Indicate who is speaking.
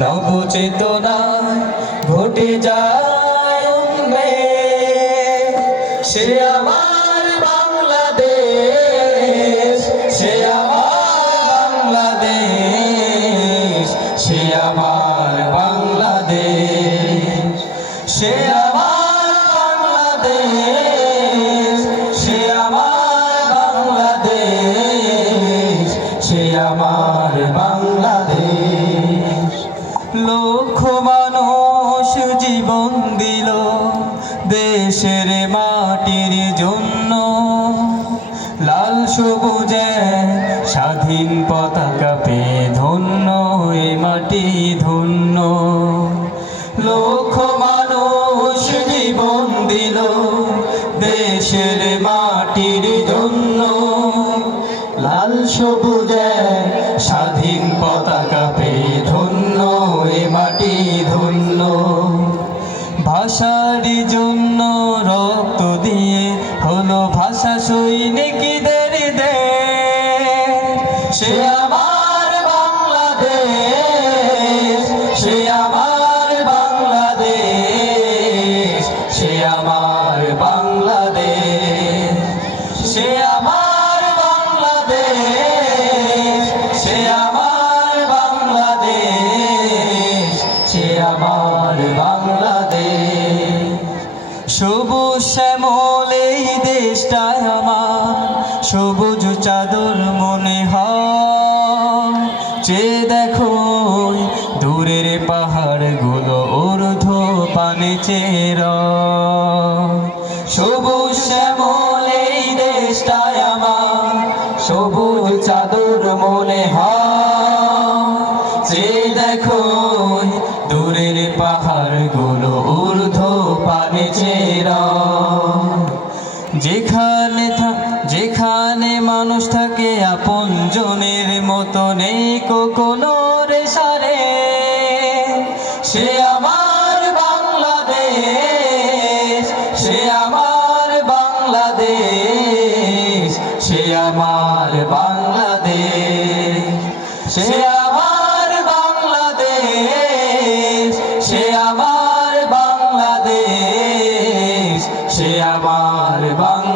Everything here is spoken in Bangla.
Speaker 1: নবচেতনায় ঘটে যায়। সে আমার বাংলাদেশ, সে আমার বাংলাদেশ, সে আমার বাংলাদেশ সে আমার বাংলাদেশ, সে আমার বাংলাদেশ, সে আমার দেশের মাটির জন্য লাল সবুজে স্বাধীন পতাকা পে ধন্য, এ মাটি ধন্য। লক্ষ মানুষ জীবন দিল দেশের মাটির জন্য। লাল সবুজে ভাষারই জন্য রক্ত দিয়ে হলো ভাষা সৈনিকদের দেশ। সে আমার বাংলাদেশ, সে আমার বাংলাদেশ, সে আমার বাংলাদেশ। সে আমার বাংলাদেশ, সে আমার বাংলাদেশ, সে আমার সবুজ শ্যামল এই দেশটায় আমার। সবুজ চাদর মনে হয়। যে দেখো দূরের পাহাড়গুলো ঊর্ধ্ব পানে চের। সবুজ শ্যামল এই দেশটায় আমার। সবুজ চাদর মনে হয়। যে দেখো দূরের পাহাড়গুলো ঊর্ধ্ব পানে যেখানে যেখানে মানুষ থাকে, আপন জনের মতো নেই কোনো সারে। সে আমার বাংলাদেশ, সে আমার বাংলাদেশ, সে আমার বাংলাদেশ, সে আছে আমার বাংলা